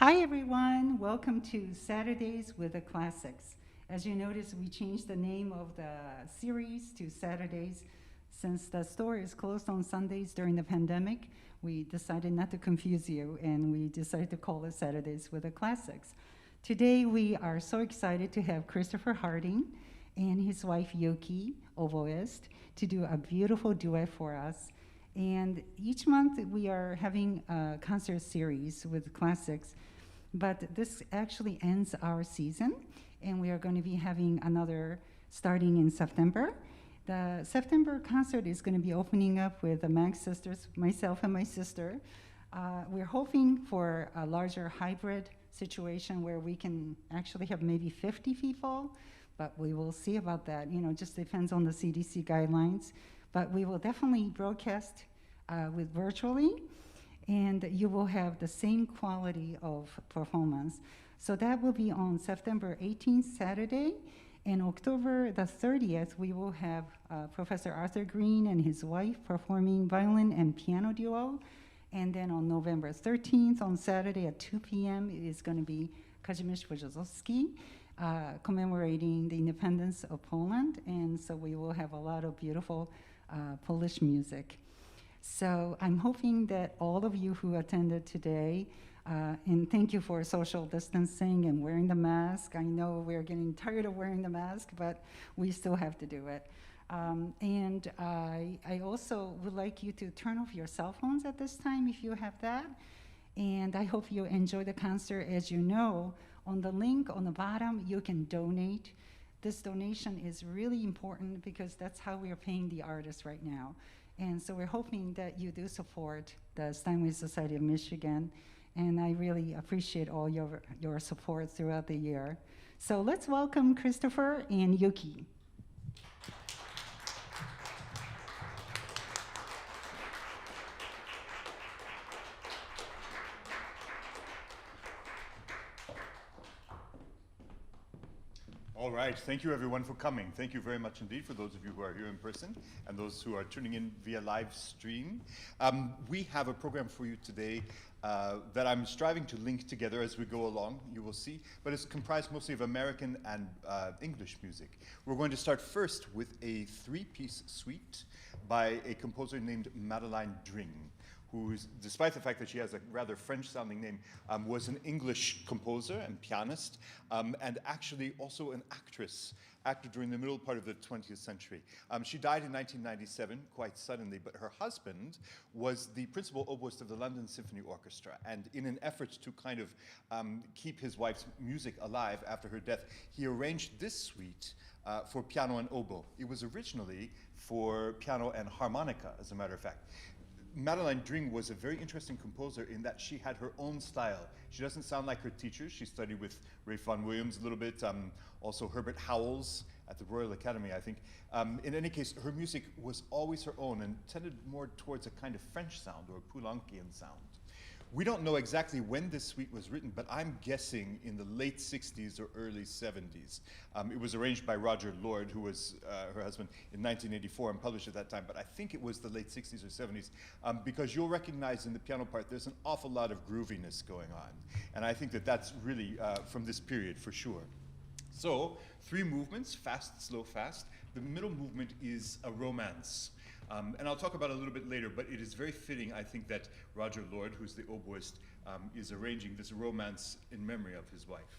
Hi everyone, welcome to Saturdays with the Classics. As you notice, we changed the name of the series to Saturdays. Since the store is closed on Sundays during the pandemic, we decided not to confuse you and we decided to call it Saturdays with the Classics. Today we are so excited to have Christopher Harding and his wife Yuki, Oboist, to do a beautiful duet for us. And each month we are having a concert series with classics, but this actually ends our season, and we are going to be having another starting in September. The September concert is going to be opening up with the Mag Sisters, myself and my sister. We're hoping for a larger hybrid situation where we can actually have maybe 50 people, but we will see about that. You know, just depends on the CDC guidelines. But we will definitely broadcast with virtually, and you will have the same quality of performance. So that will be on September 18th, Saturday, and October the 30th, we will have Professor Arthur Green and his wife performing violin and piano duo. And then on November 13th, on Saturday at 2 p.m., it is going to be Kazimierz Wojciechowski, commemorating the independence of Poland. And so we will have a lot of beautiful Polish music. So I'm hoping that all of you who attended today, and thank you for social distancing and wearing the mask. I know we're getting tired of wearing the mask, but we still have to do it. And I also would like you to turn off your cell phones at this time if you have that. And I hope you enjoy the concert. As you know, on the link on the bottom, you can donate. This donation is really important because that's how we are paying the artists right now. And so we're hoping that you do support the Steinway Society of Michigan. And I really appreciate all your support throughout the year. So let's welcome Christopher and Yuki. All right, thank you everyone for coming. Thank you very much indeed for those of you who are here in person and those who are tuning in via live stream. We have a program for you today that I'm striving to link together as we go along, you will see, but it's comprised mostly of American and English music. We're going to start first with a three-piece suite by a composer named Madeleine Dring, who, despite the fact that she has a rather French-sounding name, was an English composer and pianist, and actually also an actor during the middle part of the 20th century. She died in 1997, quite suddenly, but her husband was the principal oboist of the London Symphony Orchestra, and in an effort to kind of keep his wife's music alive after her death, he arranged this suite for piano and oboe. It was originally for piano and harmonica, as a matter of fact. Madeleine Dring was a very interesting composer in that she had her own style. She doesn't sound like her teachers. She studied with Ralph Vaughan Williams a little bit, also Herbert Howells at the Royal Academy, I think. In any case, her music was always her own and tended more towards a kind of French sound or a Poulenkian sound. We don't know exactly when this suite was written, but I'm guessing in the late 60s or early 70s. It was arranged by Roger Lord, who was her husband, in 1984 and published at that time, but I think it was the late 60s or 70s, because you'll recognize in the piano part there's an awful lot of grooviness going on. And I think that that's really from this period for sure. So, three movements, fast, slow, fast. The middle movement is a romance. And I'll talk about it a little bit later, but it is very fitting, I think, that Roger Lord, who's the oboist, is arranging this romance in memory of his wife.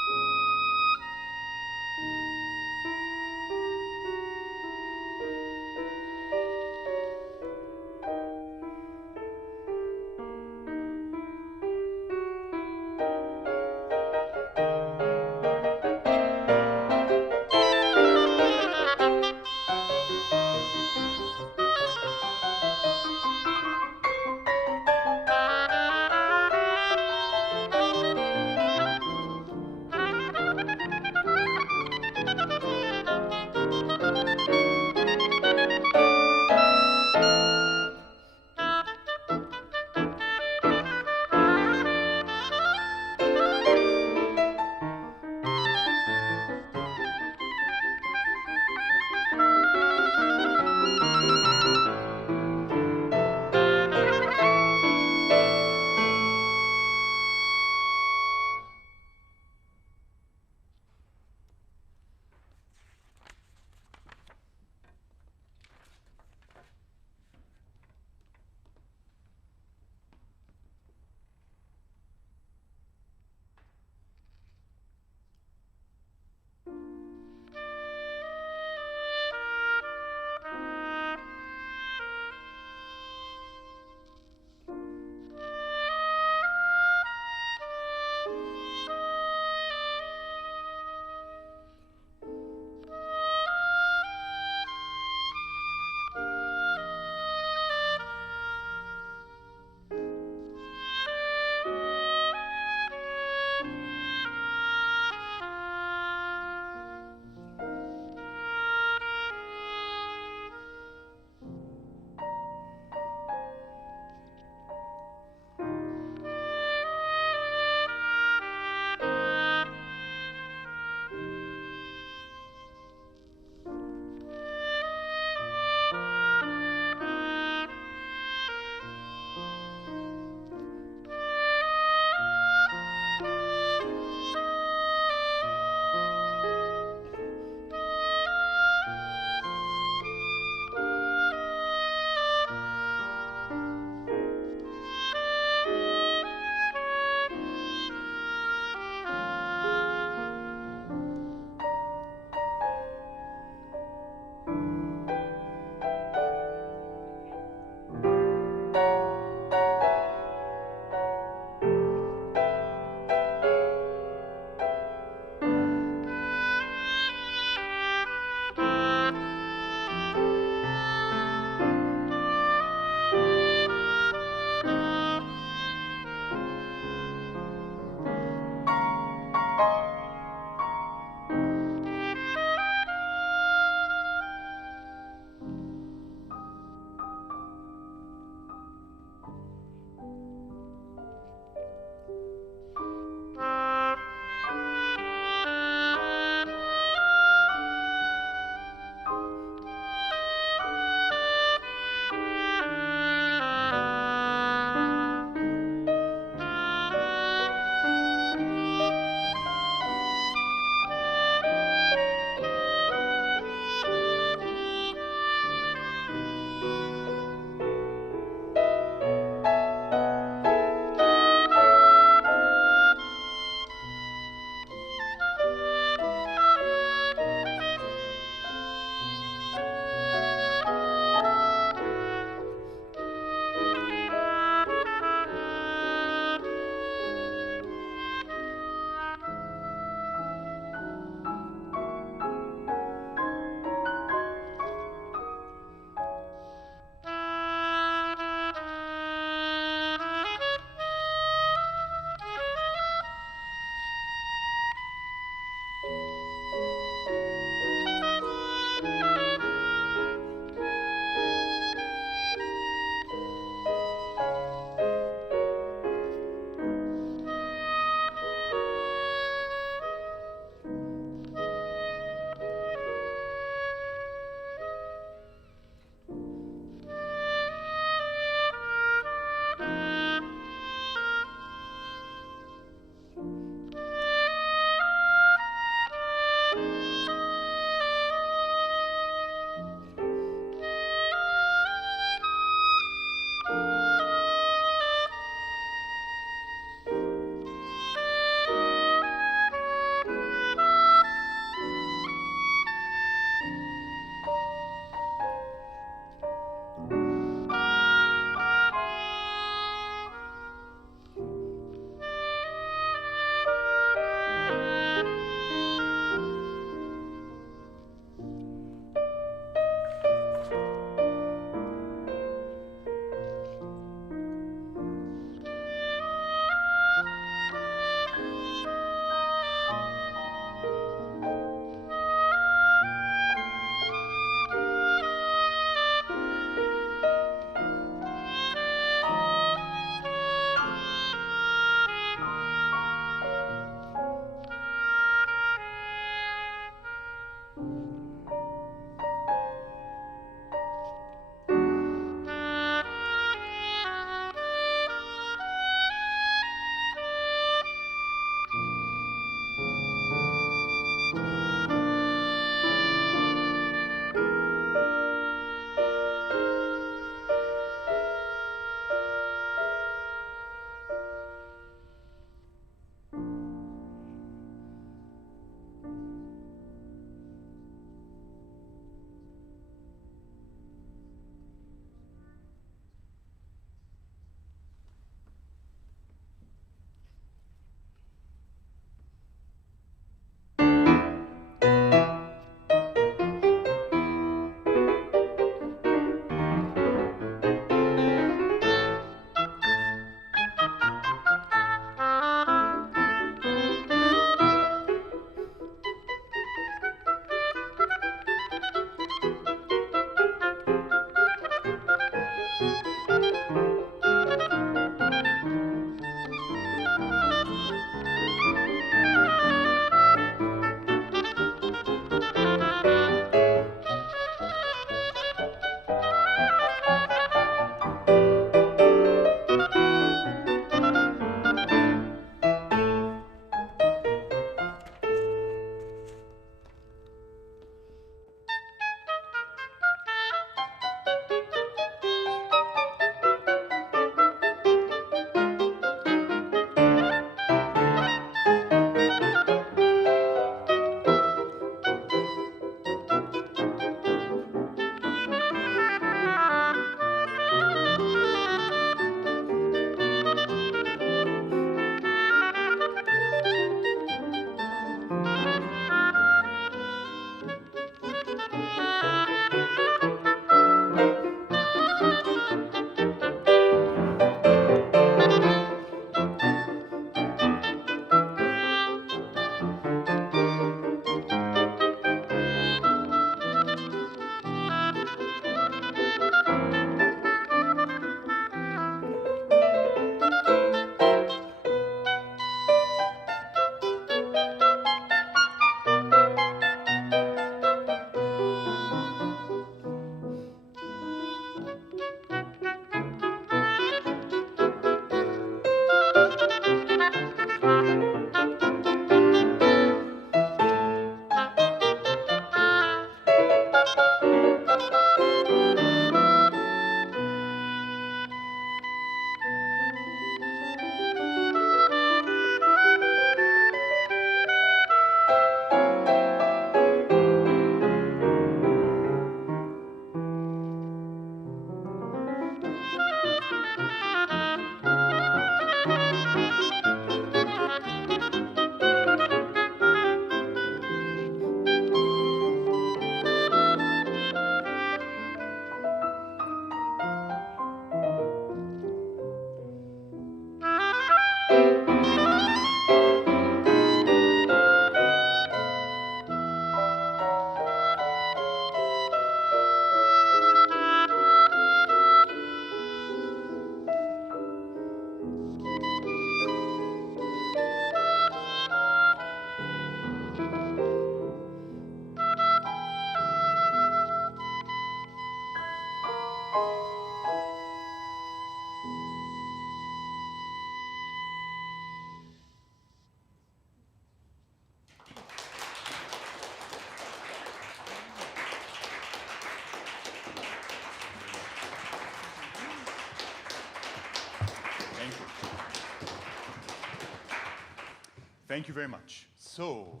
Thank you very much. So,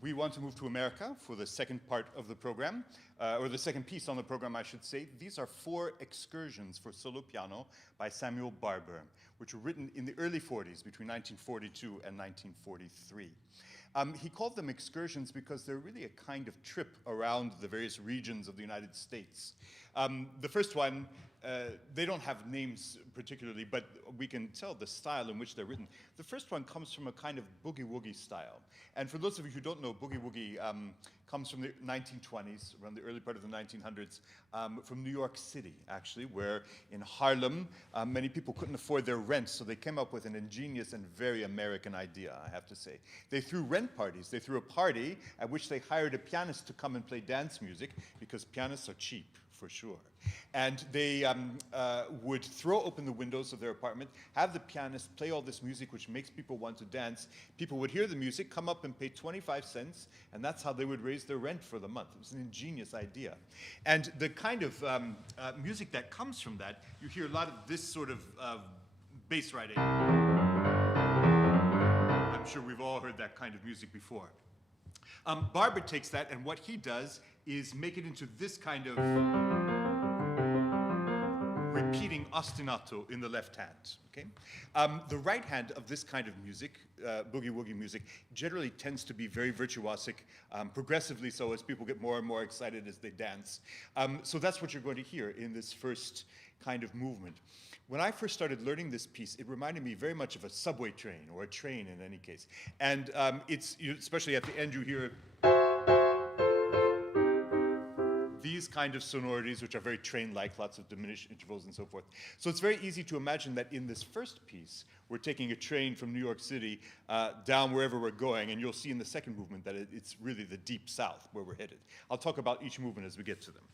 we want to move to America for the second part of the program, or the second piece on the program, I should say. These are 4 excursions for solo piano by Samuel Barber, which were written in the early 40s, between 1942 and 1943. He called them excursions because they're really a kind of trip around the various regions of the United States. The first one, they don't have names particularly, but we can tell the style in which they're written. The first one comes from a kind of boogie-woogie style. And for those of you who don't know, boogie-woogie comes from the 1920s, around the early part of the 1900s, from New York City, actually, where in Harlem, many people couldn't afford their rent, so they came up with an ingenious and very American idea, I have to say. They threw rent parties. They threw a party at which they hired a pianist to come and play dance music, because pianists are cheap, for sure. And they would throw open the windows of their apartment, have the pianist play all this music which makes people want to dance. People would hear the music, come up and pay 25 cents, and that's how they would raise their rent for the month. It was an ingenious idea. And the kind of music that comes from that, you hear a lot of this sort of bass riding. I'm sure we've all heard that kind of music before. Barber takes that, and what he does is make it into this kind of repeating ostinato in the left hand. Okay? The right hand of this kind of music, boogie-woogie music, generally tends to be very virtuosic, progressively so as people get more and more excited as they dance. So that's what you're going to hear in this first kind of movement. When I first started learning this piece, it reminded me very much of a subway train, or a train in any case. And especially at the end, you hear these kind of sonorities, which are very train-like, lots of diminished intervals and so forth. So it's very easy to imagine that in this first piece, we're taking a train from New York City down wherever we're going, and you'll see in the second movement that it's really the deep south where we're headed. I'll talk about each movement as we get to them.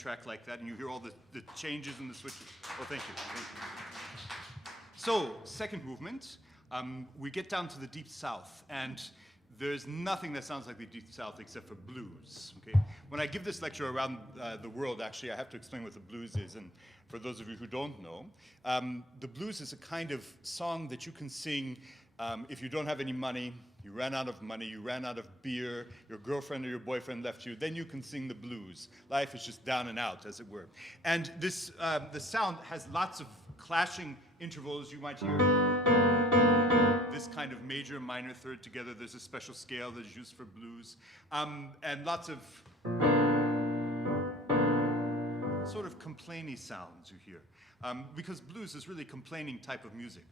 track like that, and you hear all the changes and the switches. Oh, thank you. Thank you. So, second movement, we get down to the Deep South, and there's nothing that sounds like the Deep South except for blues, okay? When I give this lecture around the world, actually, I have to explain what the blues is, and for those of you who don't know, the blues is a kind of song that you can sing if you don't have any money, you ran out of money, you ran out of beer, your girlfriend or your boyfriend left you, then you can sing the blues. Life is just down and out, as it were. And this, the sound has lots of clashing intervals. You might hear this kind of major, minor, third together. There's a special scale that is used for blues. And lots of sort of complainy sounds you hear. Because blues is really complaining type of music.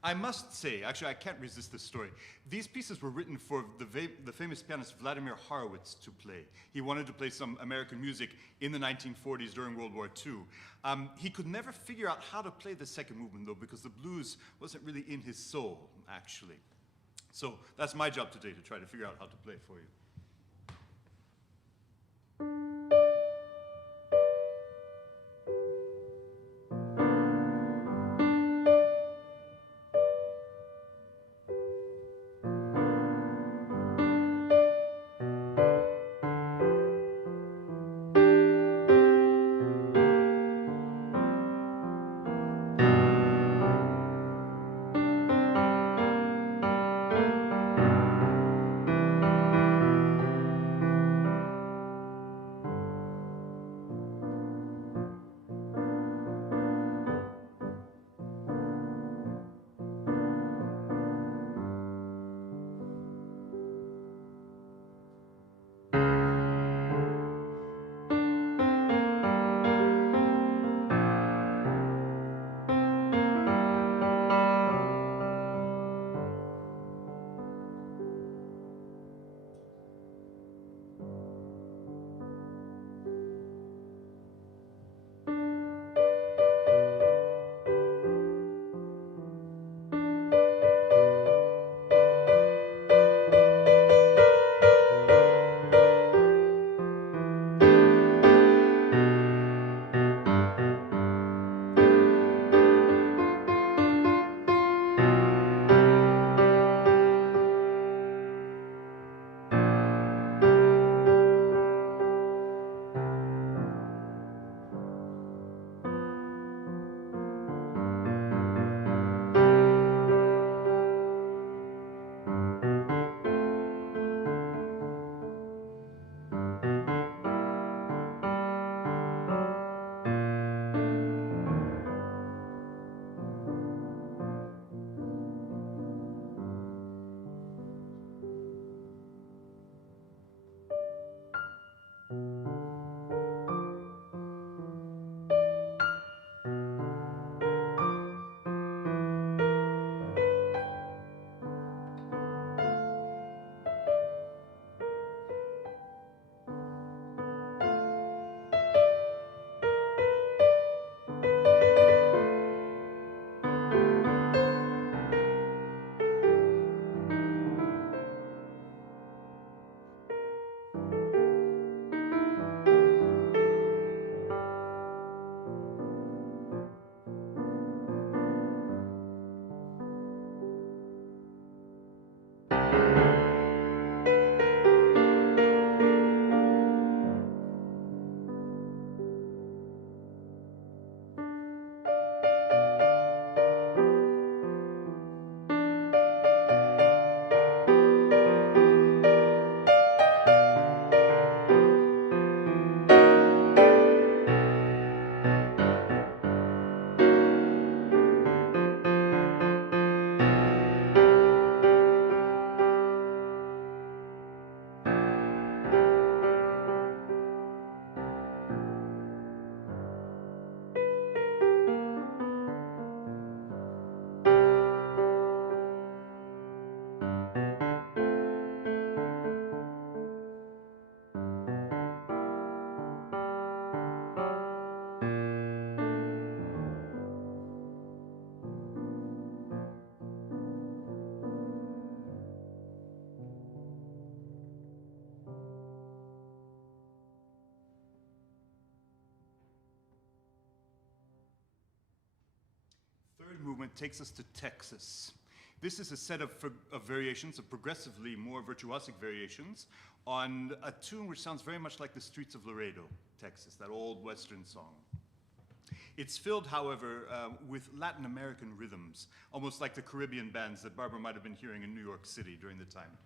I must say, actually I can't resist this story, these pieces were written for the famous pianist Vladimir Horowitz to play. He wanted to play some American music in the 1940s during World War II. He could never figure out how to play the second movement though, because the blues wasn't really in his soul, actually. So that's my job today, to try to figure out how to play it for you. third movement takes us to Texas. This is a set of variations, of progressively more virtuosic variations, on a tune which sounds very much like the Streets of Laredo, Texas, that old Western song. It's filled, however, with Latin American rhythms, almost like the Caribbean bands that Barbara might have been hearing in New York City during the time.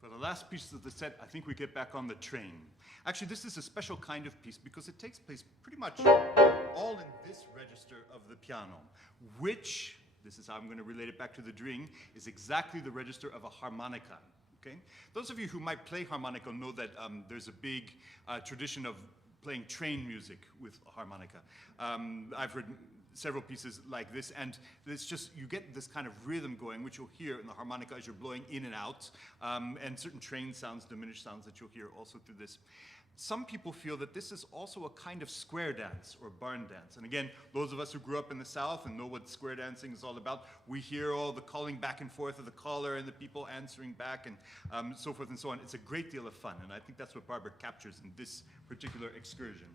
For the last piece of the set, I think we get back on the train. Actually, this is a special kind of piece because it takes place pretty much all in this register of the piano, which, this is how I'm going to relate it back to the dring, is exactly the register of a harmonica. Okay? Those of you who might play harmonica know that there's a big tradition of playing train music with a harmonica. I've heard several pieces like this, and it's just, you get this kind of rhythm going, which you'll hear in the harmonica as you're blowing in and out, and certain train sounds, diminished sounds that you'll hear also through this. Some people feel that this is also a kind of square dance or barn dance. And again, those of us who grew up in the South and know what square dancing is all about, we hear all the calling back and forth of the caller and the people answering back and so forth and so on. It's a great deal of fun, and I think that's what Barbara captures in this particular excursion.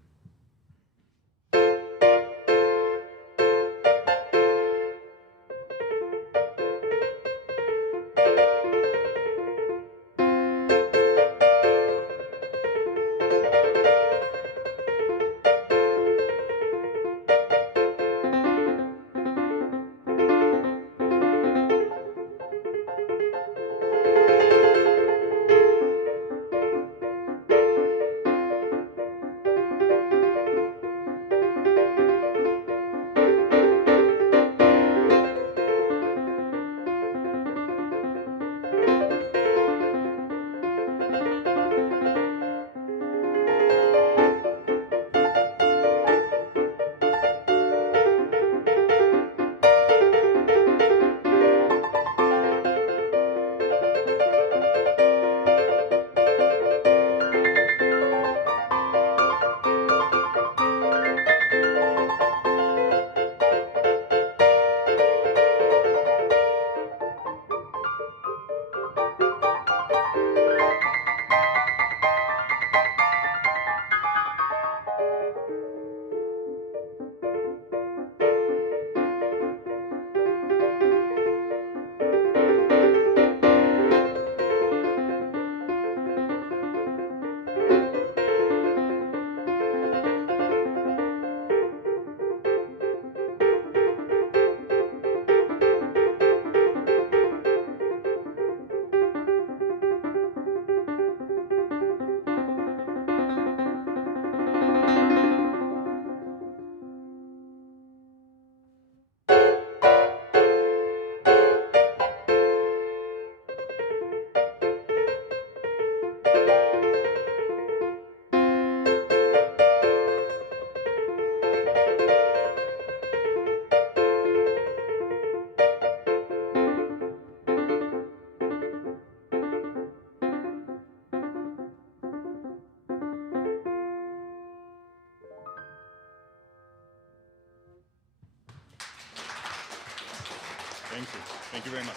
Thank you. Thank you very much.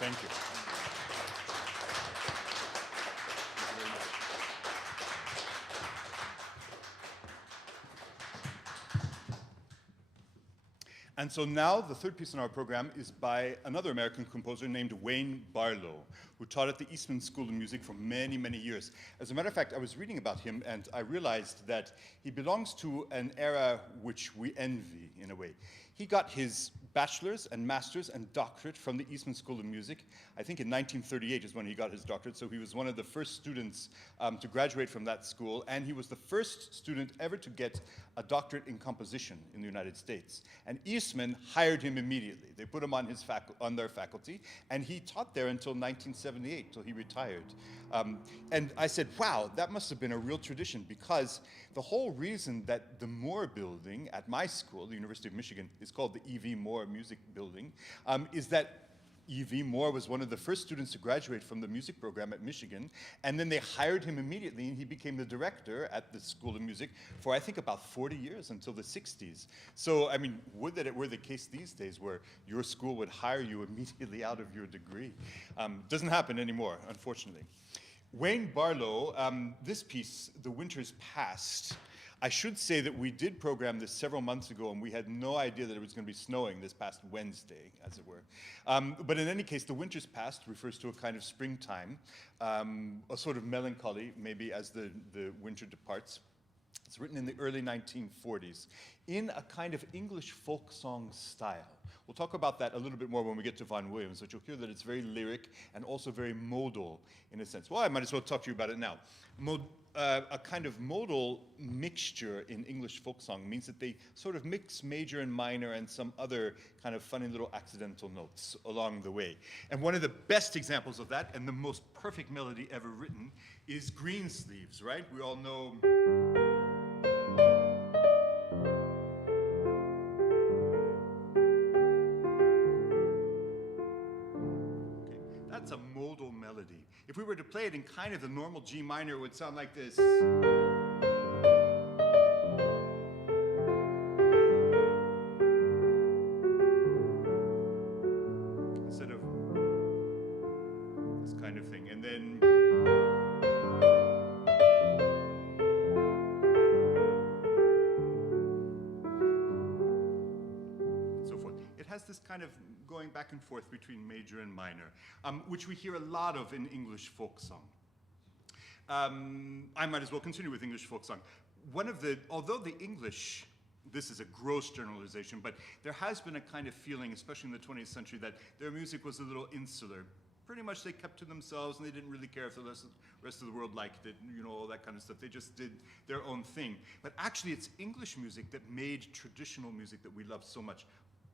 Thank you. Thank you very much. And so now the third piece in our program is by another American composer named Wayne Barlow, who taught at the Eastman School of Music for many, many years. As a matter of fact, I was reading about him and I realized that he belongs to an era which we envy in a way. He got his bachelor's and master's and doctorate from the Eastman School of Music. I think in 1938 is when he got his doctorate, so he was one of the first students to graduate from that school, and he was the first student ever to get a doctorate in composition in the United States. And Eastman hired him immediately. They put him on, on their faculty, and he taught there until 1978, till he retired. And I said, wow, that must have been a real tradition, because the whole reason that the Moore Building at my school, the University of Michigan, is called the E.V. Moore Music Building, is that E.V. Moore was one of the first students to graduate from the music program at Michigan, and then they hired him immediately, and he became the director at the School of Music for, I think, about 40 years until the 60s. So, I mean, would that it were the case these days where your school would hire you immediately out of your degree. Doesn't happen anymore, unfortunately. Wayne Barlow, this piece, The Winter's Past, I should say that we did program this several months ago, and we had no idea that it was going to be snowing this past Wednesday, as it were. But in any case, the winter's past refers to a kind of springtime, a sort of melancholy, maybe as the winter departs. It's written in the early 1940s in a kind of English folk song style. We'll talk about that a little bit more when we get to Vaughan Williams, but you'll hear that it's very lyric and also very modal in a sense. Well, I might as well talk to you about it now. A kind of modal mixture in English folk song means that they sort of mix major and minor and some other kind of funny little accidental notes along the way. And one of the best examples of that, and the most perfect melody ever written, is Greensleeves, right? We all know. That's a modal melody. If we were to play it in kind of the normal G minor, it would sound like this. Instead of this kind of thing. And then so forth. It has this kind of going back and forth between major and minor, which we hear a lot of in English folk song. I might as well continue with English folk song. Although the English, this is a gross generalization, but there has been a kind of feeling, especially in the 20th century, that their music was a little insular. Pretty much they kept to themselves and they didn't really care if the rest of the world liked it, you know, all that kind of stuff. They just did their own thing. But actually it's English music that made traditional music that we love so much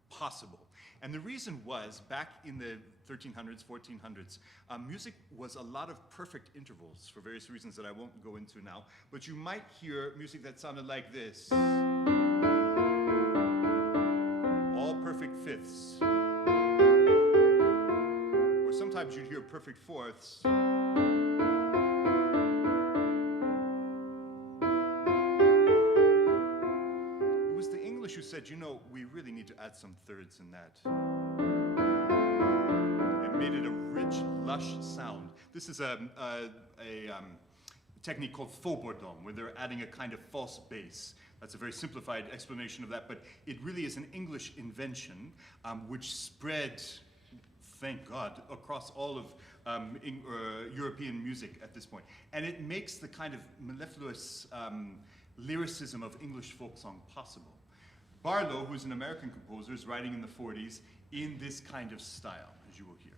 possible. And the reason was, back in the 1300s, 1400s, music was a lot of perfect intervals for various reasons that I won't go into now, but you might hear music that sounded like this. All perfect fifths. Or sometimes you'd hear perfect fourths. Who said, you know, we really need to add some thirds in that. And made it a rich, lush sound. This is a technique called faux bourdon, where they're adding a kind of false bass. That's a very simplified explanation of that, but it really is an English invention which spread, thank God, across all of European music at this point. And it makes the kind of mellifluous lyricism of English folk song possible. Barlow, who's an American composer, is writing in the 40s in this kind of style, as you will hear.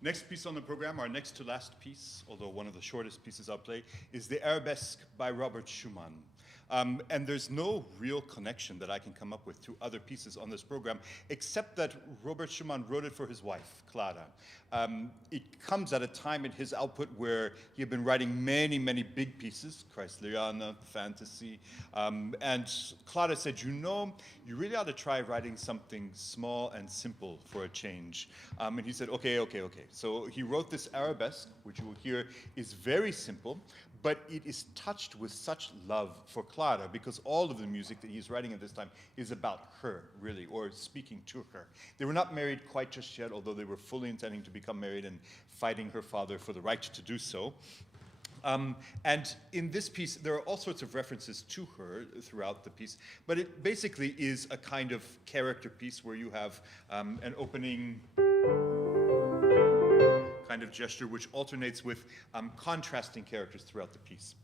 Next piece on the program, our next to last piece, although one of the shortest pieces I'll play, is the Arabesque by Robert Schumann. And there's no real connection that I can come up with to other pieces on this program, except that Robert Schumann wrote it for his wife, Clara. It comes at a time in his output where he had been writing many, many big pieces, Kreisleriana, Fantasy, and Clara said, you know, you really ought to try writing something small and simple for a change. And he said, okay. So he wrote this Arabesque, which you will hear is very simple, but it is touched with such love for Clara because all of the music that he's writing at this time is about her, really, or speaking to her. They were not married quite just yet, although they were fully intending to become married and fighting her father for the right to do so. And in this piece, there are all sorts of references to her throughout the piece, but it basically is a kind of character piece where you have an opening kind of gesture which alternates with contrasting characters throughout the piece.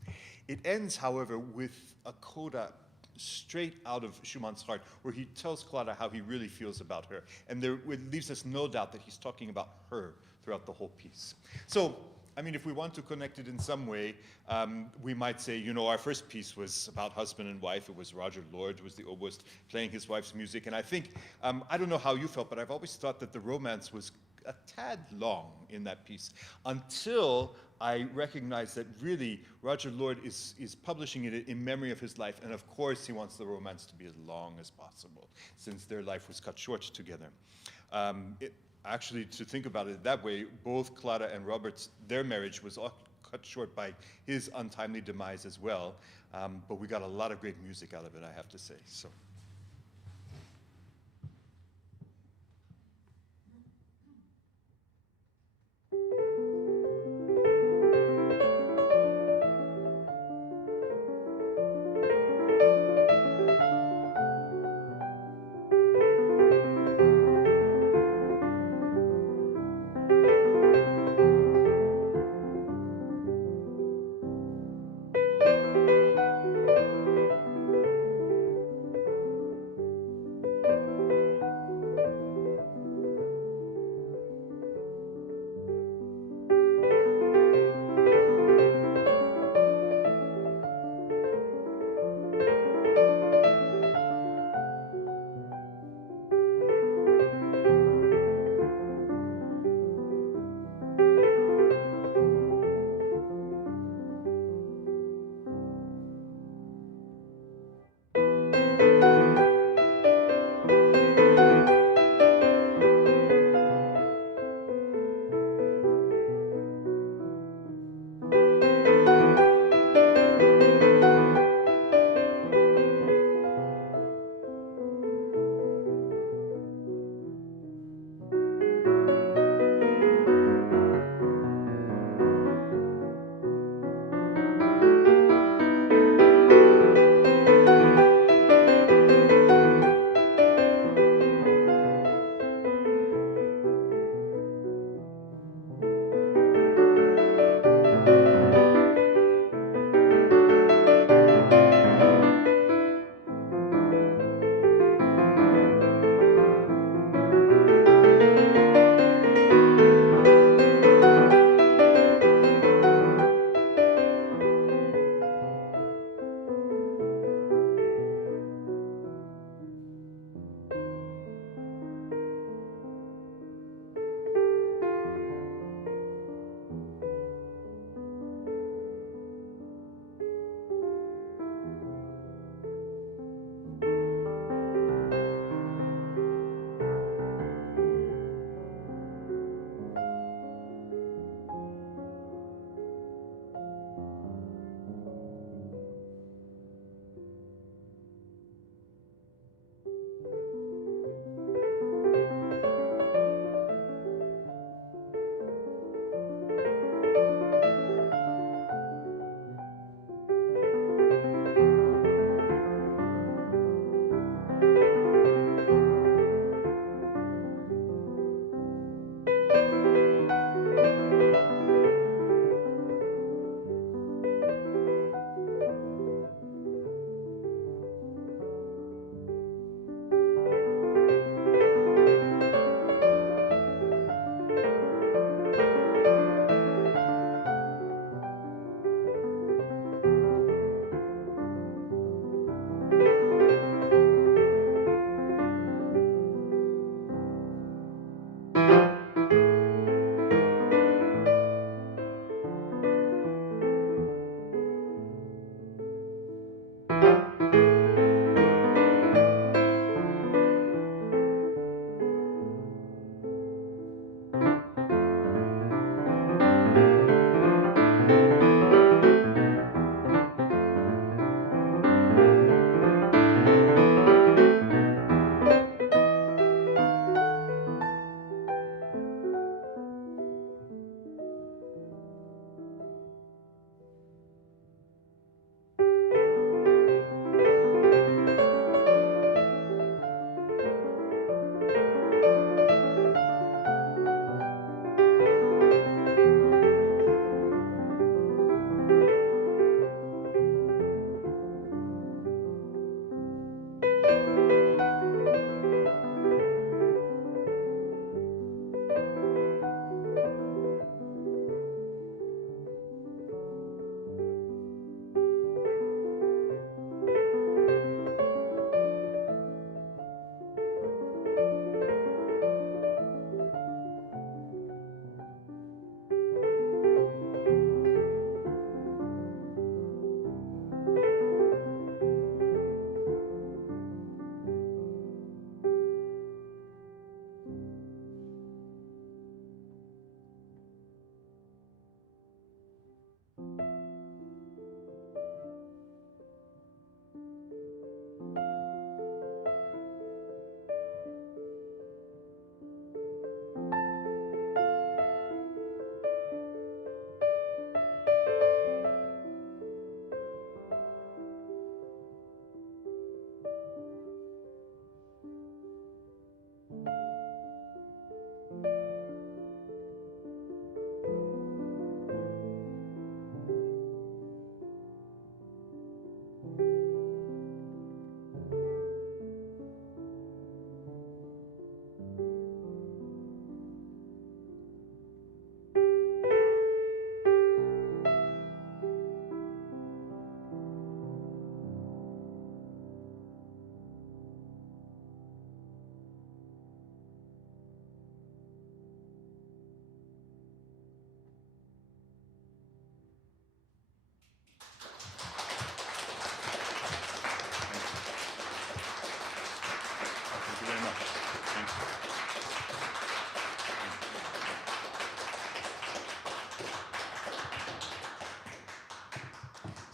It ends, however, with a coda straight out of Schumann's heart, where he tells Clara how he really feels about her. And it leaves us no doubt that he's talking about her throughout the whole piece. So, I mean, if we want to connect it in some way, we might say, you know, our first piece was about husband and wife. It was Roger Lord, who was the oboist, playing his wife's music. And I think, I don't know how you felt, but I've always thought that the romance was a tad long in that piece, until I recognized that really Roger Lord is publishing it in memory of his life, and of course he wants the romance to be as long as possible, since their life was cut short together. Actually, to think about it that way, both Clara and Robert's, their marriage was all cut short by his untimely demise as well, but we got a lot of great music out of it, I have to say. So.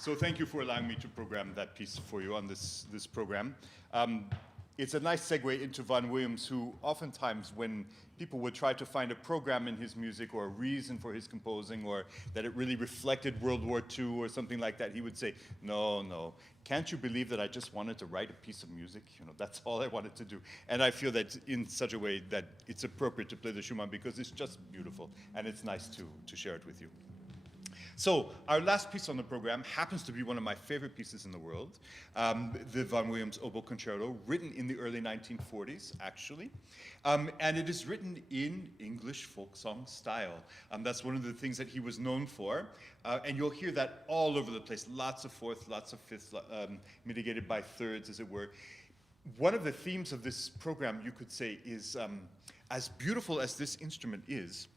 So thank you for allowing me to program that piece for you on this program. It's a nice segue into Vaughan Williams, who oftentimes when people would try to find a program in his music or a reason for his composing or that it really reflected World War II or something like that, he would say, no, can't you believe that I just wanted to write a piece of music? You know, that's all I wanted to do. And I feel that in such a way that it's appropriate to play the Schumann because it's just beautiful and it's nice to share it with you. So our last piece on the program happens to be one of my favorite pieces in the world, the Vaughan Williams Oboe Concerto, written in the early 1940s, actually. And it is written in English folk song style. That's one of the things that he was known for. And you'll hear that all over the place, lots of fourths, lots of fifths, mitigated by thirds, as it were. One of the themes of this program, you could say, is as beautiful as this instrument is,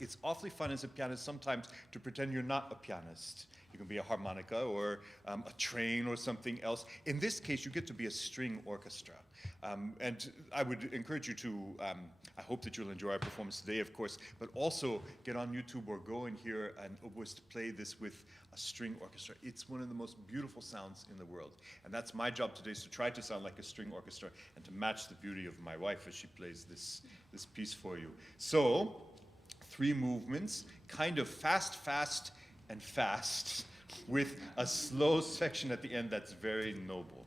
it's awfully fun as a pianist sometimes to pretend you're not a pianist. You can be a harmonica or a train or something else. In this case, you get to be a string orchestra. And I would encourage you to, I hope that you'll enjoy our performance today, of course, but also get on YouTube or go and hear an oboist play this with a string orchestra. It's one of the most beautiful sounds in the world. And that's my job today, is to try to sound like a string orchestra and to match the beauty of my wife as she plays this piece for you. So, 3 movements, kind of fast, and fast, with a slow section at the end that's very noble.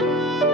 Bye.